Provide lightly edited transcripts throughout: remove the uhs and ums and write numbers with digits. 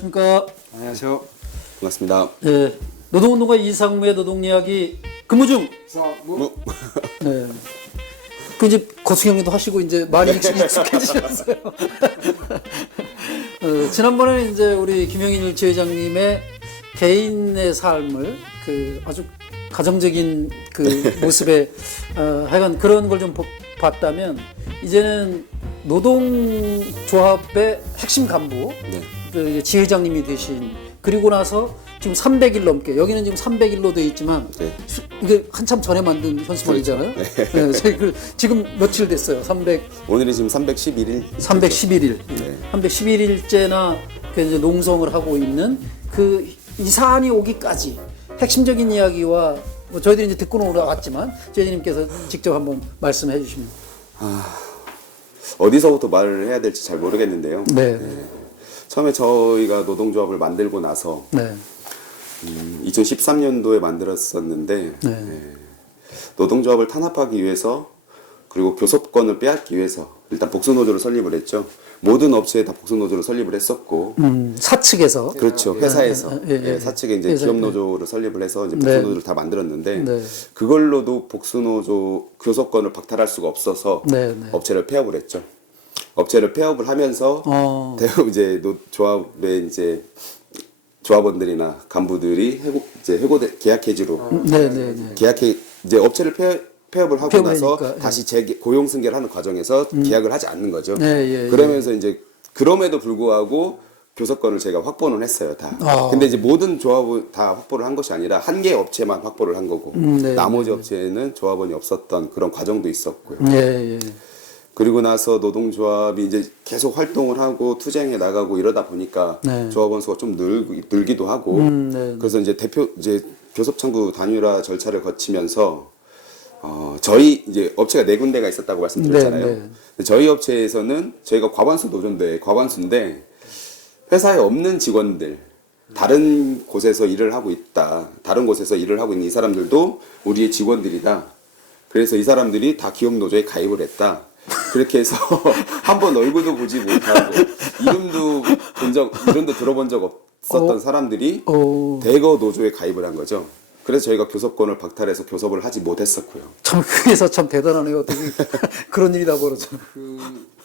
안녕하십니까. 안녕하세요. 반갑습니다. 네, 노동운동가 이상무의 노동이야기 근무 중. 네. 그 이제 거수경리도 하시고 이제 많이 익숙해지셨어요. 지난번에 이제 우리 김영일 지회장님의 개인의 삶을 그 아주 가정적인 그 모습에 하여간 그런 걸 좀 봤다면 이제는 노동조합의 핵심 간부 네. 그 지회장님이 되신 그리고 나서 지금 300일 넘게 여기는 지금 300일로 되어 있지만 네. 이게 한참 전에 만든 현수막이잖아요. 그렇죠. 네. 저희 지금 며칠 됐어요? 오늘이 지금 311일. 311일. 네. 311일째나 그 이제 농성을 하고 있는 그 이 사안이 오기까지 핵심적인 이야기와 뭐 저희들이 이제 듣고는 올라왔지만 제지님께서 직접 한번 말씀해 주시면. 어디서부터 말을 해야 될지 잘 모르겠는데요. 네. 처음에 저희가 노동조합을 만들고 나서 네. 2013년도에 만들었었는데 노동조합을 탄압하기 위해서 그리고 교섭권을 빼앗기 위해서 일단 복수노조를 설립을 했죠. 모든 업체에 다 복수노조를 설립을 했었고 사측에서. 그렇죠. 회사에서 예. 사측에 이제 회사, 기업노조를 설립을 해서 이제 네. 복수노조를 다 만들었는데 네. 그걸로도 복수노조 교섭권을 박탈할 수가 없어서 네. 업체를 폐업을 했죠. 업체를 폐업을 하면서 대부분 이제 조합의 이제 조합원들이나 간부들이 계약 해지로 네. 계약해 이제 업체를 폐업을 하고 나서 폐업을 하니까, 다시 고용 승계를 하는 과정에서 계약을 하지 않는 거죠. 네, 그러면서 이제 그럼에도 불구하고 교섭권을 제가 확보는 했어요, 다. 근데 이제 모든 조합을 다 확보를 한 것이 아니라 한 개 업체만 확보를 한 거고 나머지 업체에는 조합원이 없었던 그런 과정도 있었고요. 네. 그리고 나서 노동조합이 이제 계속 활동을 하고 투쟁해 나가고 이러다 보니까 조합원 수가 좀 늘기도 하고 그래서 이제 교섭창구 단일화 절차를 거치면서 저희 이제 업체가 4군데가 있었다고 말씀드렸잖아요. 네. 저희 업체에서는 저희가 과반수인데 회사에 없는 직원들 다른 곳에서 일을 하고 있다. 다른 곳에서 일을 하고 있는 이 사람들도 우리의 직원들이다. 그래서 이 사람들이 다 기업노조에 가입을 했다. 그렇게 해서 한 번 얼굴도 보지 못하고 이름도 들어본 적 없었던 사람들이 대거 노조에 가입을 한 거죠. 그래서 저희가 교섭권을 박탈해서 교섭을 하지 못했었고요. 참 그래서 참 대단하네요. 어떻게 그런 일이 다 벌어져.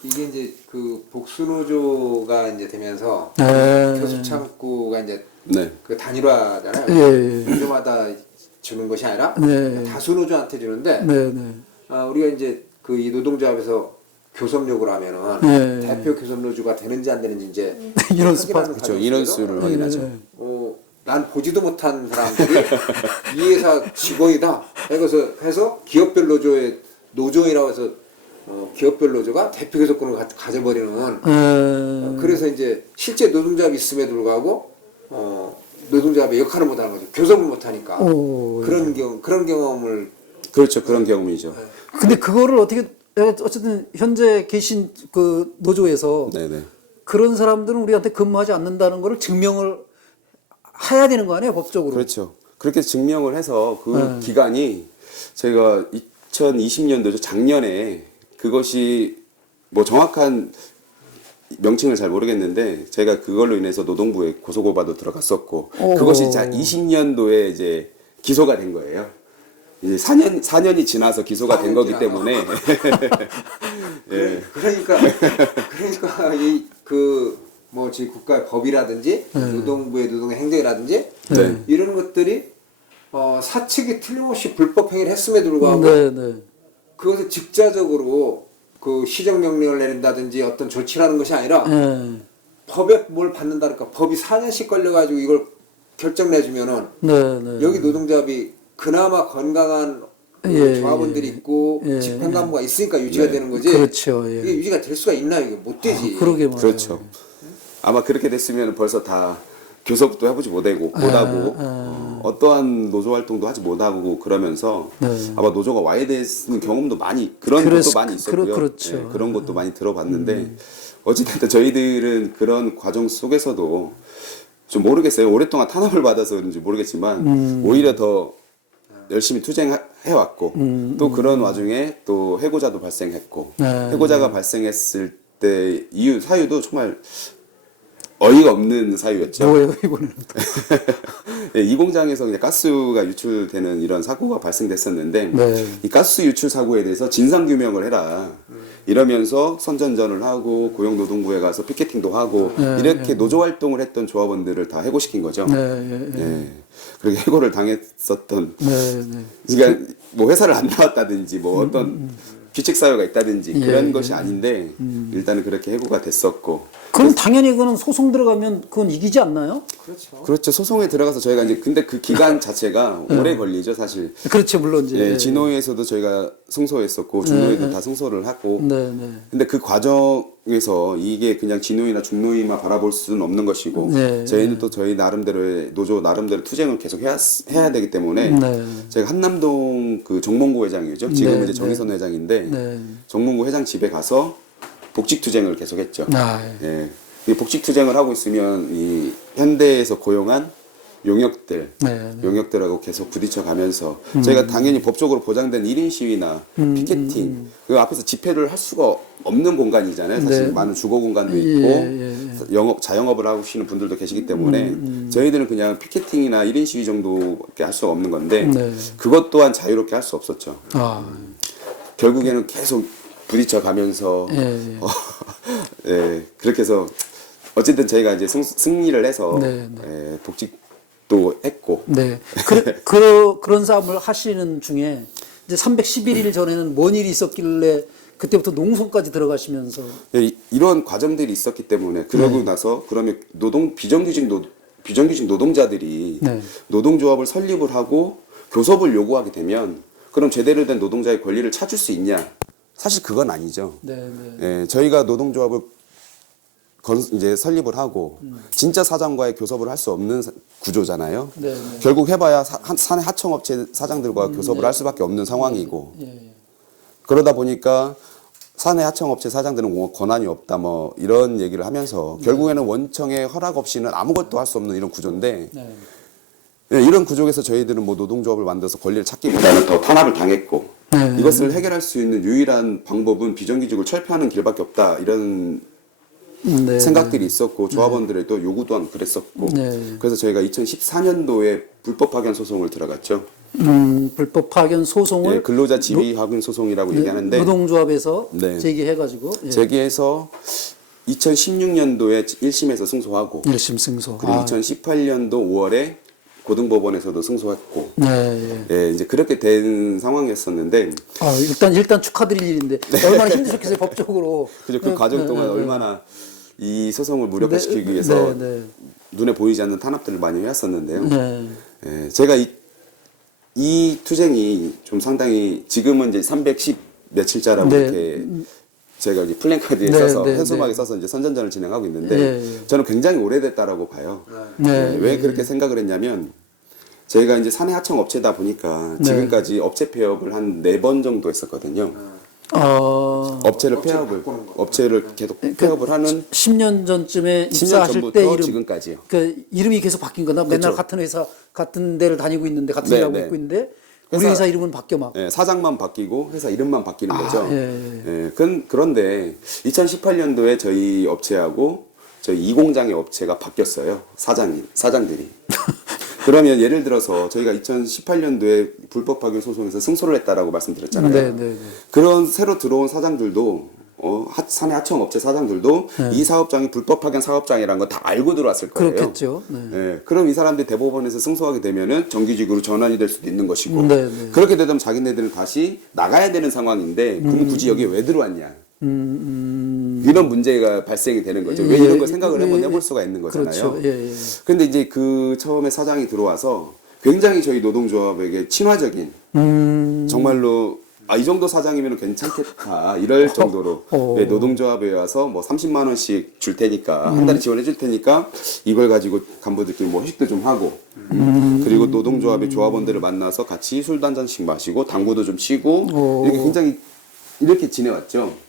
이게 이제 그 복수노조가 이제 되면서 교섭창구가 이제 그 단일화잖아요. 노조마다 주는 것이 아니라 다수 노조한테 주는데 우리가 이제 그 이 노동조합에서 교섭력을 하면은 대표 교섭노조가 되는지 안 되는지 이제 인원수 그렇죠. 인원수를 확인하죠. 난 보지도 못한 사람들이 이 회사 직원이다. 해서 기업별 노조이라고 해서 기업별 노조가 대표 교섭권을 가져버리는 그래서 이제 실제 노동조합이 있음에도 불구하고 노동조합의 역할을 못하는 거죠. 교섭을 못하니까 그런 경험을 그렇죠. 그런 경험이죠. 근데 그거를 어쨌든 현재 계신 그 노조에서 그런 사람들은 우리한테 근무하지 않는다는 거를 증명을 해야 되는 거 아니에요, 법적으로? 그렇죠. 그렇게 증명을 해서 그 기간이 저희가 2020년도죠. 작년에 그것이 뭐 정확한 명칭을 잘 모르겠는데 제가 그걸로 인해서 노동부에 고소고발도 들어갔었고 그것이 20년도에 이제 기소가 된 거예요. 이제 4년이 지나서 기소가 된 거기 때문에 그러니까 뭐 지금 국가의 법이라든지 노동부의 노동의 행정이라든지 이런 것들이 사측이 틀림없이 불법 행위를 했음에도 불구하고 그것을 직자적으로 그 시정 명령을 내린다든지 어떤 조치를 하는 것이 아니라 법에 뭘 받는다 그러니까 법이 4년씩 걸려가지고 이걸 결정 내주면은 여기 노동조합이 그나마 건강한 조합원들이 있고 집행간부가 있으니까 유지가 되는 거지. 그렇죠. 이게 유지가 될 수가 있나 이게 못 되지. 그러게 말이에요. 그렇죠. 아마 그렇게 됐으면 벌써 다 교섭도 해보지 못하고 어떠한 노조 활동도 하지 못하고 그러면서 아마 노조가 와야 되는 경험도 그런 것도 많이 있었고요. 그렇죠. 그런 것도 많이 들어봤는데 어쨌든 저희들은 그런 과정 속에서도 좀 모르겠어요. 오랫동안 탄압을 받아서 그런지 모르겠지만 오히려 더 열심히 투쟁해왔고 또 그런 와중에 또 해고자도 발생했고 해고자가 발생했을 때 사유도 정말 어이가 없는 사유였죠. 뭐예요 이번에는? 네, 이 공장에서 그냥 가스가 유출되는 이런 사고가 발생됐었는데 네. 이 가스 유출 사고에 대해서 진상 규명을 해라. 이러면서 선전전을 하고 고용노동부에 가서 피켓팅도 하고 이렇게 노조 활동을 했던 조합원들을 다 해고시킨 거죠. 네. 그렇게 해고를 당했었던. 그러니까 뭐 회사를 안 나왔다든지 뭐 어떤 규칙 사유가 있다든지 그런 것이 아닌데 일단은 그렇게 해고가 됐었고. 그럼 당연히 그거는 소송 들어가면 그건 이기지 않나요? 그렇죠. 그렇죠. 소송에 들어가서 저희가 이제 근데 그 기간 자체가 오래 걸리죠, 사실. 그렇죠, 물론 이제. 예, 진호위에서도 저희가 승소했었고 중노위도 다 승소를 하고. 근데 그 과정에서 이게 그냥 진호위나 중노위만 바라볼 수는 없는 것이고 저희는 또 저희 나름대로의 노조 나름대로 투쟁을 계속 해야 되기 때문에 제가 한남동 그 정몽구 회장이죠. 지금은 이제 정의선 회장인데 정몽구 회장 집에 가서 복직 투쟁을 계속했죠. 예. 이 복직 투쟁을 하고 있으면 이 현대에서 고용한 용역들하고 계속 부딪혀 가면서 저희가 당연히 법적으로 보장된 1인 시위나 피켓팅 그 앞에서 집회를 할 수가 없는 공간이잖아요. 사실 많은 주거 공간도 있고 자영업을 하시는 분들도 계시기 때문에 저희들은 그냥 피켓팅이나 1인 시위 정도밖에 할 수가 없는 건데 그것 또한 자유롭게 할 수 없었죠. 결국에는 계속 부딪혀 가면서 그렇게 해서 어쨌든 저희가 이제 승리를 해서 복직도 했고 그런 싸움을 하시는 중에 이제 311일 전에는 뭔 일이 있었길래 그때부터 농성까지 들어가시면서 이런 과정들이 있었기 때문에 그러고 나서 그러면 비정규직 노동자들이 노동조합을 설립을 하고 교섭을 요구하게 되면 그럼 제대로 된 노동자의 권리를 찾을 수 있냐? 사실 그건 아니죠. 예, 저희가 노동조합을 이제 설립을 하고 진짜 사장과의 교섭을 할 수 없는 구조잖아요. 결국 해봐야 사내 하청업체 사장들과 교섭을 할 수밖에 없는 상황이고 그러다 보니까 사내 하청업체 사장들은 권한이 없다 뭐 이런 얘기를 하면서 결국에는 원청의 허락 없이는 아무것도 할 수 없는 이런 구조인데 이런 구조에서 저희들은 뭐 노동조합을 만들어서 권리를 찾기보다는 더 탄압을 당했고 이것을 해결할 수 있는 유일한 방법은 비정규직을 철폐하는 길밖에 없다 이런 생각들이 있었고 조합원들의 또 요구 또한 그랬었고 그래서 저희가 2014년도에 불법 파견 소송을 들어갔죠. 불법 파견 소송을 근로자 지위 파견 소송이라고 얘기하는데 노동조합에서 제기해가지고 제기해서 2016년도에 1심에서 승소하고 1심 승소 그리고 2018년도 5월에 고등법원에서도 승소했고 이제 그렇게 된 상황이었었는데 일단 축하드릴 일인데 얼마나 힘드셨겠어요 법적으로. 그죠. 그 과정 동안 얼마나 이 소송을 무력화시키기 위해서 눈에 보이지 않는 탄압들을 많이 해왔었는데요. 제가 이 투쟁이 좀 상당히 지금은 이제 310 며칠자라고 이렇게 제가 이제 플랜카드에 써서 현수막에 써서 이제 선전전을 진행하고 있는데 저는 굉장히 오래됐다라고 봐요. 왜 그렇게 생각을 했냐면 저희가 이제 사내 하청 업체다 보니까 지금까지 업체 폐업을 한 4번 정도 했었거든요. 업체를 계속 폐업을 하는 10년 전쯤에 10년 입사하실 전부터 때 이름 지금까지요. 그 이름이 계속 바뀐 거나 맨날 같은 회사 같은 데를 다니고 있는데 같은 일하고 있고 있는데 우리 회사 이름은 바뀌어 막. 사장만 바뀌고 회사 이름만 바뀌는 거죠. 그런데 2018년도에 저희 업체하고 저희 이 공장의 업체가 바뀌었어요. 사장들이. 그러면 예를 들어서 저희가 2018년도에 불법 파견 소송에서 승소를 했다라고 말씀드렸잖아요. 그런 새로 들어온 사장들도 사내 하청 업체 사장들도 이 사업장이 불법 파견 사업장이라는 거 다 알고 들어왔을 거예요. 그렇겠죠. 그럼 이 사람들이 대법원에서 승소하게 되면은 정규직으로 전환이 될 수도 있는 것이고 그렇게 되면 자기네들은 다시 나가야 되는 상황인데 그럼 굳이 여기에 왜 들어왔냐? 이런 문제가 발생이 되는 거죠. 왜 이런 걸 생각을 한번 해볼 수가 있는 거잖아요. 그런데 이제 그 처음에 사장이 들어와서 굉장히 저희 노동조합에게 친화적인 정말로 이 정도 사장이면 괜찮겠다 이럴 정도로 노동조합에 와서 뭐 30만 원씩 줄 테니까 한 달에 지원해 줄 테니까 이걸 가지고 간부들끼리 뭐 회식도 좀 하고 그리고 노동조합의 조합원들을 만나서 같이 술도 한 잔씩 마시고 당구도 좀 치고 이렇게 굉장히 이렇게 지내왔죠.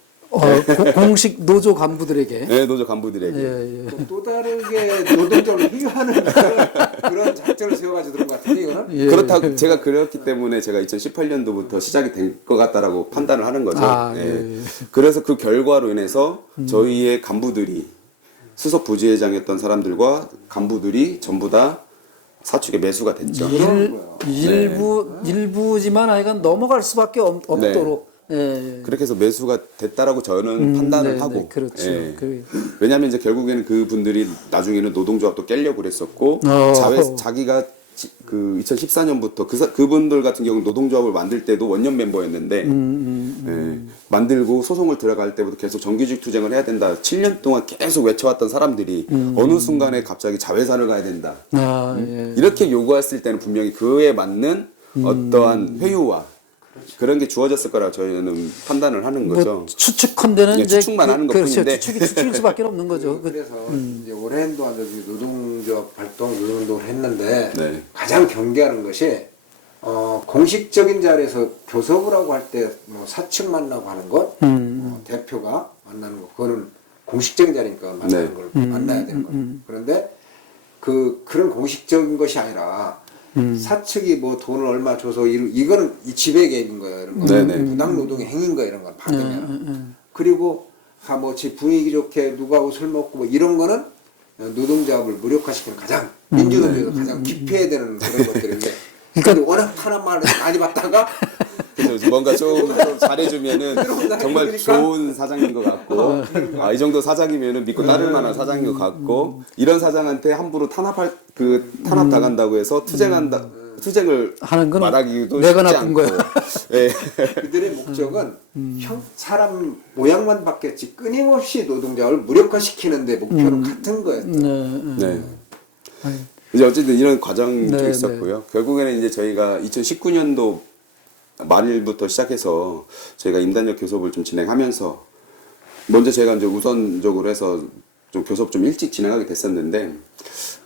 공식 노조 간부들에게. 노조 간부들에게. 또 다르게 노동조합을 희화하는 그런 작전을 세워가지고 들은 것 같은데 이거는? 그렇다고 제가 그렇기 때문에 제가 2018년도부터 시작이 된 것 같다라고 판단을 하는 거죠. 그래서 그 결과로 인해서 저희의 간부들이 수석 부지회장이었던 사람들과 간부들이 전부 다 사측에 매수가 됐죠. 일부지만 하여간 넘어갈 수밖에 없도록. 예. 그렇게 해서 매수가 됐다라고 저는 판단을 네, 하고. 네, 그렇죠. 예. 왜냐하면 이제 결국에는 그분들이 나중에는 노동조합도 깨려고 그랬었고 자기가 그 2014년부터 그분들 같은 경우 노동조합을 만들 때도 원년 멤버였는데 예, 만들고 소송을 들어갈 때부터 계속 정규직 투쟁을 해야 된다. 7년 동안 계속 외쳐왔던 사람들이 어느 순간에 갑자기 자회사를 가야 된다. 예. 이렇게 요구했을 때는 분명히 그에 맞는 어떠한 회유와 그런 게 주어졌을 거라 저희는 판단을 하는 거죠. 뭐 추측컨대는 예, 이제 추측만 하는 그렇죠. 것뿐인데. 추측일 수밖에 없는 거죠. 그래서 이제 오랜 동안 노동조합 활동, 노동운동을 했는데 네. 가장 경계하는 것이 공식적인 자리에서 교섭을 하고 할 때 뭐 사측 만나고 하는 것, 대표가 만나는 것, 그거는 공식적인 자리니까 만나는 네. 걸 만나야 되는 거예요. 그런데 그런 공식적인 것이 아니라 사측이 뭐 돈을 얼마 줘서 이거는 이 지배 계획인 거예요. 이런 거. 부당 노동의 행위인 거예요. 이런 건 받으면. 그리고 뭐 분위기 좋게 누구하고 술 먹고 뭐 이런 거는 노동조합을 무력화시키는 가장 민주노조에서 가장 기피해야 되는 그런 것들인데 근데 워낙 탄압만 많이 받다가 그래서 뭔가 좀 잘해주면은 정말 좋은 사장인 것 같고 이 정도 사장이면은 믿고 따를 만한 사장인 것 같고 이런 사장한테 함부로 탄압 당한다고 해서 투쟁을 하는 건 말하기도 내가 쉽지 나쁜 않고 거야. 예. 그들의 목적은 사람 모양만 바뀌었지 끊임없이 노동자를 무력화시키는데 목표는 같은 거였죠. 네. 이제 어쨌든 이런 과정이 좀 네, 있었고요. 결국에는 이제 저희가 2019년도 말일부터 시작해서 저희가 임단력 교섭을 좀 진행하면서 먼저 제가 이제 우선적으로 해서 좀 교섭 좀 일찍 진행하게 됐었는데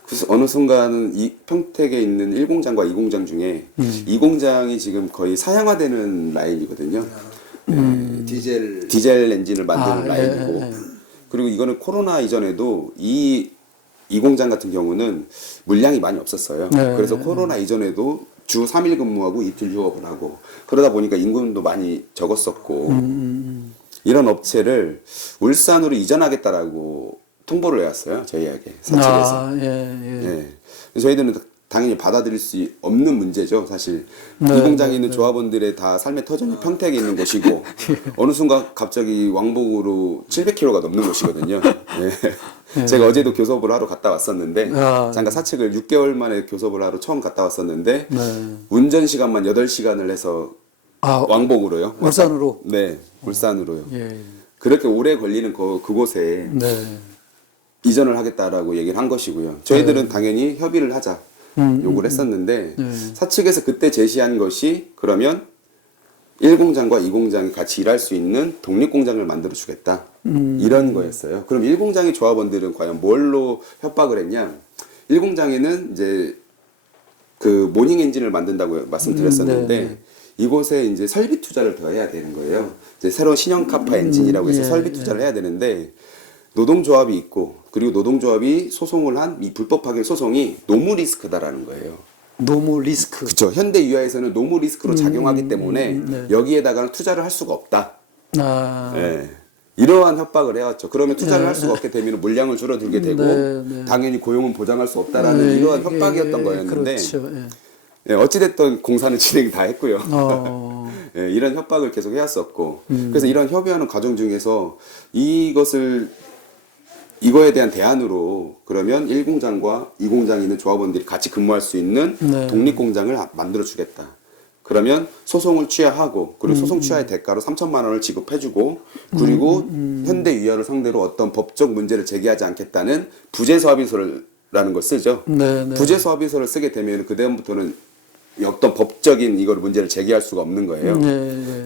그래서 어느 순간은 이 평택에 있는 1공장과 2공장 중에 2공장이 지금 거의 사양화되는 라인이거든요. 디젤 엔진을 만드는 라인이고 그리고 이거는 코로나 이전에도 이 공장 같은 경우는 물량이 많이 없었어요. 그래서 코로나 이전에도 주 3일 근무하고 이틀 휴업을 하고 그러다 보니까 임금도 많이 적었었고 이런 업체를 울산으로 이전하겠다라고 통보를 해왔어요. 저희에게 사측에서. 예. 저희들은 당연히 받아들일 수 없는 문제죠. 사실 이 공장에 있는 조합원들의 다 삶의 터전이 평택에 있는 곳이고 어느 순간 갑자기 왕복으로 700km가 넘는 곳이거든요. 예. 제가 어제도 교섭을 하러 갔다 왔었는데 잠깐 사측을 6개월 만에 교섭을 하러 처음 갔다 왔었는데 운전 시간만 8시간을 해서 왕복으로요. 울산으로? 네, 울산으로요. 예. 그렇게 오래 걸리는 그곳에 이전을 하겠다라고 얘기를 한 것이고요. 저희들은 당연히 협의를 하자 요구를 했었는데 사측에서 그때 제시한 것이 그러면 1공장과 2공장이 같이 일할 수 있는 독립공장을 만들어 주겠다 이런 거였어요. 그럼 1공장의 조합원들은 과연 뭘로 협박을 했냐? 1공장에는 이제 그 모닝 엔진을 만든다고 말씀드렸었는데 이곳에 이제 설비 투자를 더 해야 되는 거예요. 이제 새로운 신형카파 엔진이라고 해서 설비 투자를 해야 되는데 노동조합이 있고 그리고 노동조합이 소송을 한 이 불법 파견 소송이 노무 리스크다라는 거예요. 노무 리스크. 그렇죠. 현대 유아에서는 노무 리스크로 작용하기 때문에 여기에다가 투자를 할 수가 없다. 네. 이러한 협박을 해왔죠. 그러면 투자를 할 수가 없게 되면 물량을 줄어들게 되고 당연히 고용은 보장할 수 없다라는 이러한 협박이었던 거였는데 그렇죠. 예, 어찌됐든 공사는 진행 다 했고요. 예, 이런 협박을 계속 해왔었고 그래서 이런 협의하는 과정 중에서 이거에 대한 대안으로 그러면 1공장과 2공장에 있는 조합원들이 같이 근무할 수 있는 독립공장을 만들어 주겠다. 그러면 소송을 취하하고 그리고 소송 취하의 대가로 3천만 원을 지급해주고 그리고 현대유아를 상대로 어떤 법적 문제를 제기하지 않겠다는 부재소합의서라는 걸 쓰죠. 부재소합의서를 쓰게 되면 그다음부터는 어떤 법적인 이걸 문제를 제기할 수가 없는 거예요.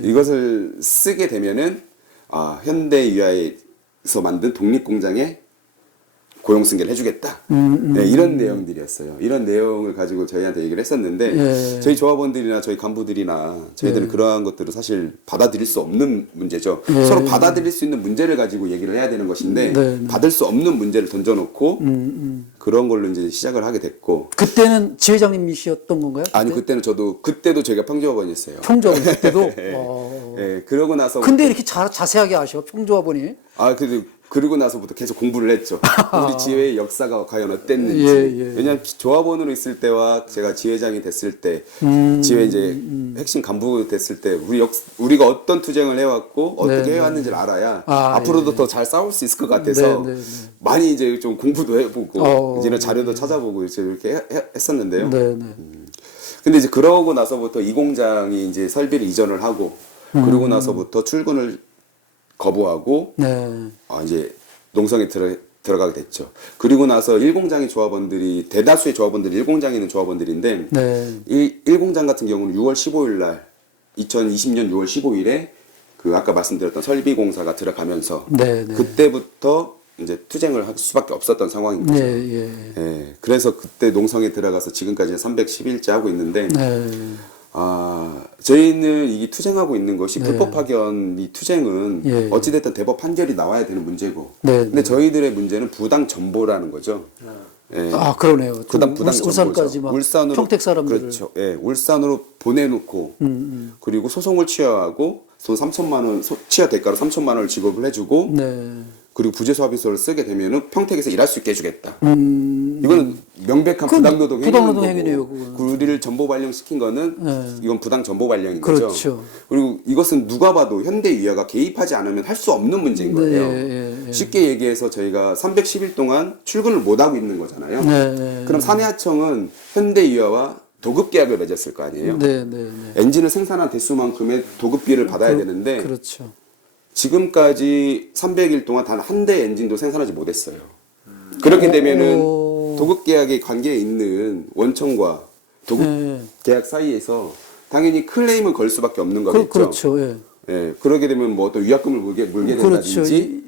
이것을 쓰게 되면은 현대유아에서 만든 독립공장에 고용 승계를 해주겠다. 네, 이런 내용들이었어요. 이런 내용을 가지고 저희한테 얘기를 했었는데 저희 조합원들이나 저희 간부들이나 저희들은 그러한 것들을 사실 받아들일 수 없는 문제죠. 서로 받아들일 수 있는 문제를 가지고 얘기를 해야 되는 것인데 받을 수 없는 문제를 던져놓고 그런 걸로 이제 시작을 하게 됐고. 그때는 지회장님이셨던 건가요? 아니 그때도 제가 평조합원이었어요. 평조합원 때도. 네, 그러고 나서. 근데 이렇게 자세하게 아셔 평조합원이? 그래도 그러고 나서부터 계속 공부를 했죠. 우리 지회의 역사가 과연 어땠는지. 왜냐하면 조합원으로 있을 때와 제가 지회장이 됐을 때, 지회 이제 핵심 간부 됐을 때, 우리가 어떤 투쟁을 해왔고 어떻게 해왔는지를 알아야 앞으로도 더 잘 싸울 수 있을 것 같아서 많이 이제 좀 공부도 해보고 이제는 자료도 찾아보고 이제 이렇게 했었는데요. 근데 이제 그러고 나서부터 이 공장이 이제 설비를 이전을 하고 그러고 나서부터 출근을 거부하고 이제 농성에 들어가게 됐죠. 그리고 나서 1공장의 조합원들이 대다수의 조합원들이 1공장에 있는 조합원들인데 1공장 같은 경우는 6월 15일 날 2020년 6월 15일에 그 아까 말씀드렸던 설비공사가 들어가면서 그때부터 이제 투쟁을 할 수밖에 없었던 상황인 거죠. 그래서 그때 농성에 들어가서 지금까지 310일째 하고 있는데 저희는 이 투쟁하고 있는 것이 불법 파견 이 투쟁은 어찌됐든 대법 판결이 나와야 되는 문제고 근데 저희들의 문제는 부당 전보라는 거죠. 그러네요. 부당 울산까지 막 울산으로 평택 사람들을 그렇죠. 울산으로 보내놓고 그리고 소송을 취하하고 돈 3천만 원 취하 대가로 3천만 원을 지급을 해주고 그리고 부재소합의소를 쓰게 되면은 평택에서 일할 수 있게 해주겠다. 이거는 명백한 부당노동 행위네요. 우리를 전보 발령시킨 거는 이건 부당 전보 발령인 그렇죠. 거죠. 그리고 이것은 누가 봐도 현대위아가 개입하지 않으면 할 수 없는 문제인 거예요. 쉽게 얘기해서 저희가 310일 동안 출근을 못 하고 있는 거잖아요. 그럼 사내하청은 현대위아와 도급 계약을 맺었을 거 아니에요. 엔진을 생산한 대수만큼의 도급비를 받아야 되는데 그렇죠. 지금까지 300일 동안 단 한 대 엔진도 생산하지 못했어요. 그렇게 되면은 도급 계약의 관계에 있는 원청과 도급 계약 사이에서 당연히 클레임을 걸 수밖에 없는 거겠죠. 그렇죠. 그러게 되면 뭐 또 위약금을 물게 된다든지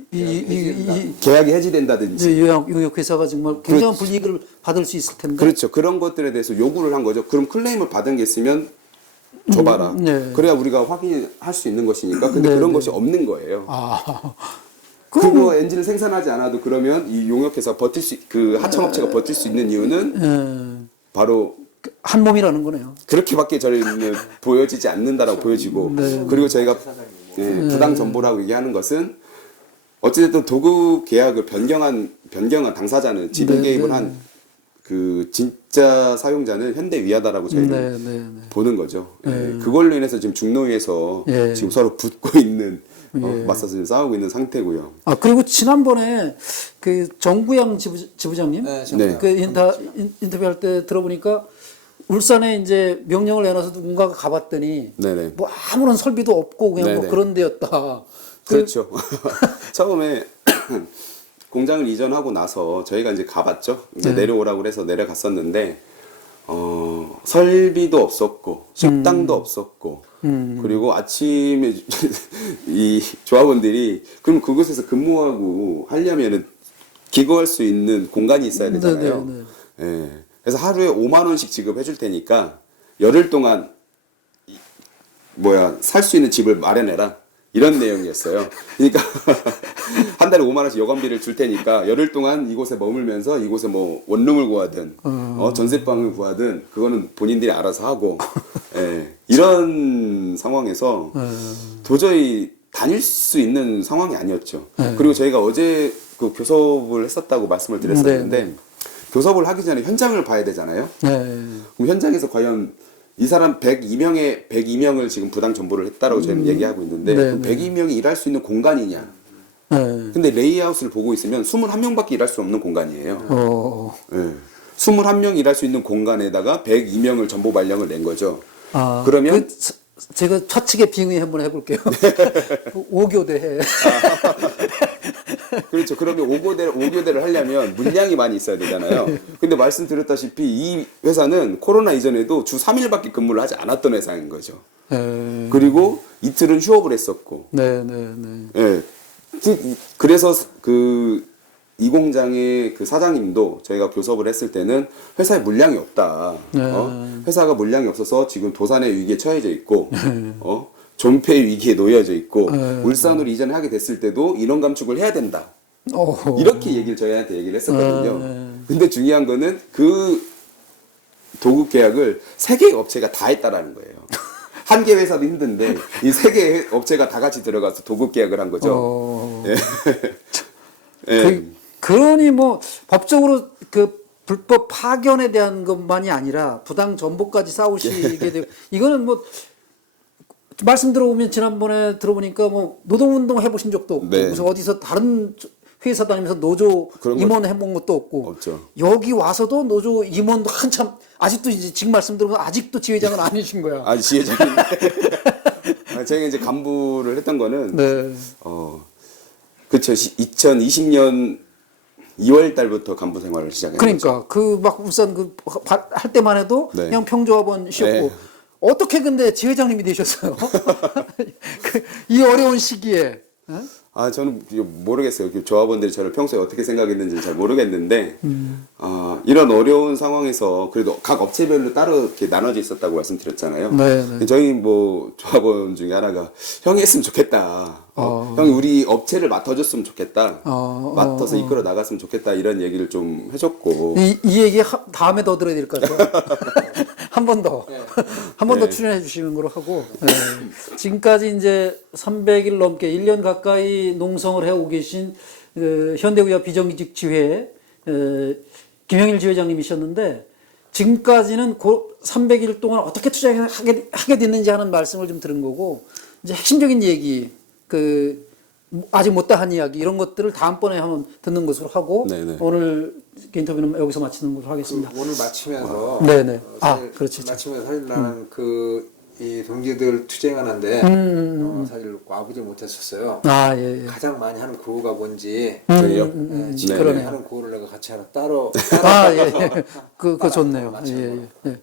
계약이 해지된다든지 용역회사가 정말 굉장한 불이익을 받을 수 있을 텐데. 그렇죠. 그런 것들에 대해서 요구를 한 거죠. 그럼 클레임을 받은 게 있으면 줘봐라. 그래야 우리가 확인할 수 있는 것이니까. 근데 그런 것이 없는 거예요. 그리고 엔진을 생산하지 않아도 그러면 이 용역회사 그 하청업체가 버틸 수 있는 이유는 바로 한 몸이라는 거네요. 그렇게밖에 저희는 보여지지 않는다라고 보여지고 그리고 저희가 부당 전보라고 얘기하는 것은 어찌됐든 도급 계약을 변경한 당사자는 지분 개입을 한 그 진짜 사용자는 현대위아다라고 저희는 보는 거죠. 그걸로 인해서 지금 중노위에서 지금 서로 붙고 있는 맞서서 지금 싸우고 있는 상태고요. 그리고 지난번에 그 정구양 지부장님 그 인터뷰할 때 들어보니까 울산에 이제 명령을 내놔서 누군가가 가봤더니 뭐 아무런 설비도 없고 그냥 뭐 그런 데였다. 그렇죠. 처음에 공장을 이전하고 나서 저희가 이제 가봤죠. 이제 내려오라고 해서 내려갔었는데 설비도 없었고 식당도 없었고 그리고 아침에 이 조합원들이 그럼 그곳에서 근무하고 하려면은 기거할 수 있는 공간이 있어야 되잖아요. 그래서 하루에 5만 원씩 지급해 줄 테니까 열흘 동안 살 수 있는 집을 마련해라. 이런 내용이었어요. 그러니까 한 달에 5만 원씩 여관비를 줄 테니까 열흘 동안 이곳에 머물면서 이곳에 뭐 원룸을 구하든 전세방을 구하든 그거는 본인들이 알아서 하고 이런 상황에서 도저히 다닐 수 있는 상황이 아니었죠. 그리고 저희가 어제 그 교섭을 했었다고 말씀을 드렸었는데 교섭을 하기 전에 현장을 봐야 되잖아요. 그럼 현장에서 과연 이 사람 102명을 지금 부당 전보를 했다라고 저희는 얘기하고 있는데 102명이 일할 수 있는 공간이냐. 근데 레이아웃을 보고 있으면 21명밖에 일할 수 없는 공간이에요. 21명 일할 수 있는 공간에다가 102명을 전보 발령을 낸 거죠. 그러면 제가 좌측에 빙의 한번 해볼게요. 5교대 해. 그렇죠. 그러면 5교대를 하려면 물량이 많이 있어야 되잖아요. 근데 말씀드렸다시피 이 회사는 코로나 이전에도 주 3일밖에 근무를 하지 않았던 회사인 거죠. 그리고 이틀은 휴업을 했었고. 그래서 이 공장의 그 사장님도 저희가 교섭을 했을 때는 회사에 물량이 없다. 회사가 물량이 없어서 지금 도산의 위기에 처해져 있고, 존폐 위기에 놓여져 있고, 울산으로 이전하게 됐을 때도 인원 감축을 해야 된다. 이렇게 저희한테 얘기를 했었거든요. 근데 중요한 거는 그 도급 계약을 3개의 업체가 다 했다라는 거예요. 한 개 회사도 힘든데 이 3개의 업체가 다 같이 들어가서 도급 계약을 한 거죠. 예. 그러니 뭐 법적으로 그 불법 파견에 대한 것만이 아니라 부당 전보까지 싸우시게 되고 이거는 뭐 말씀 들어보면 지난번에 들어보니까 뭐 노동운동 해보신 적도 없고 네. 무슨 어디서 다른 회사 다니면서 노조 그런 임원 해본 것도 없고 없죠. 여기 와서도 노조 임원도 한참 아직도 이제 지금 말씀 들은 건 아직도 지회장은 아니신 거야. 아, 지회장인데. 제가 이제 간부를 했던 거는 네. 그쵸. 2020년 2월 달부터 간부 생활을 시작했죠. 그러니까 그 막 울산 그 할 때만 해도 네. 그냥 평조합원이셨고 네. 어떻게 근데 지회장님이 되셨어요? 이 어려운 시기에. 어? 아, 저는 모르겠어요. 그 조합원들이 저를 평소에 어떻게 생각했는지 잘 모르겠는데, 이런 어려운 상황에서 그래도 각 업체별로 따로 이렇게 나눠져 있었다고 말씀드렸잖아요. 네, 네. 저희 뭐 조합원 중에 하나가 형이 했으면 좋겠다. 형이 우리 업체를 맡아줬으면 좋겠다. 맡아서 이끌어 나갔으면 좋겠다. 이런 얘기를 좀 해줬고. 이 얘기 다음에 더 들어야 될 것 같아요. 한 번 더. 한 번 더 네. 출연해 주시는 걸로 하고. 네. 지금까지 이제 300일 넘게 1년 가까이 농성을 해오고 계신 현대의학 비정규직 지회 김영일 지회장님이셨는데 지금까지는 300일 동안 어떻게 투쟁하게 됐는지 하는 말씀을 좀 들은 거고 이제 핵심적인 얘기 아직 못다한 이야기 이런 것들을 다음번에 한번 듣는 것으로 하고 네네. 오늘 오늘 인터뷰는 여기서 마치는 것으로 하겠습니다. 오늘 마치면서 네네. 사실 그렇지. 마치면서 사실 나는 이 동지들 투쟁하는데 사실 와보지 못했었어요. 예. 가장 많이 하는 구호가 뭔지 저희요? 지금 그러네요. 하는 구호를 내가 같이 하나 따로 예. 그거 좋네요. 예.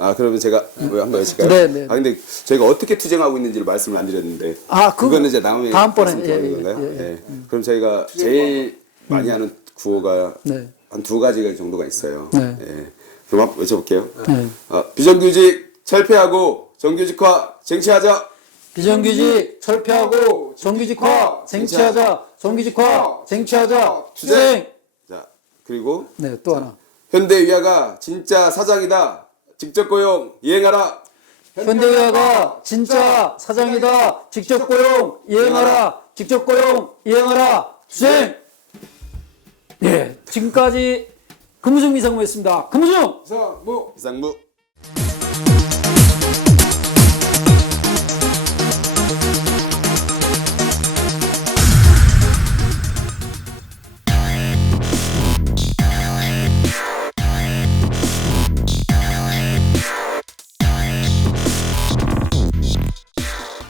아, 그러면 제가 한번 여실까요? 네. 아, 근데 저희가 어떻게 투쟁하고 있는지를 말씀을 안 드렸는데. 그거는 이제 다음번에 다음번에, 말씀드리는 건가요? 예. 그럼 저희가 제일 많이 하는 구호가 네. 한 2가지 정도가 있어요. 네. 예. 그럼 한번 외쳐볼게요. 네. 비정규직 철폐하고 정규직화 쟁취하자. 비정규직 철폐하고 정규직화 쟁취하자. 정규직화 쟁취하자. 투쟁. 자, 그리고 네, 또 하나. 현대의학가 진짜 사장이다. 직접 고용 이행하라. 현대의학가 진짜 사장이다. 직접 고용 이행하라. 직접 고용 이행하라. 투쟁. 예, 지금까지 금우중 이상무였습니다. 금우중. 그래서 뭐 이상무.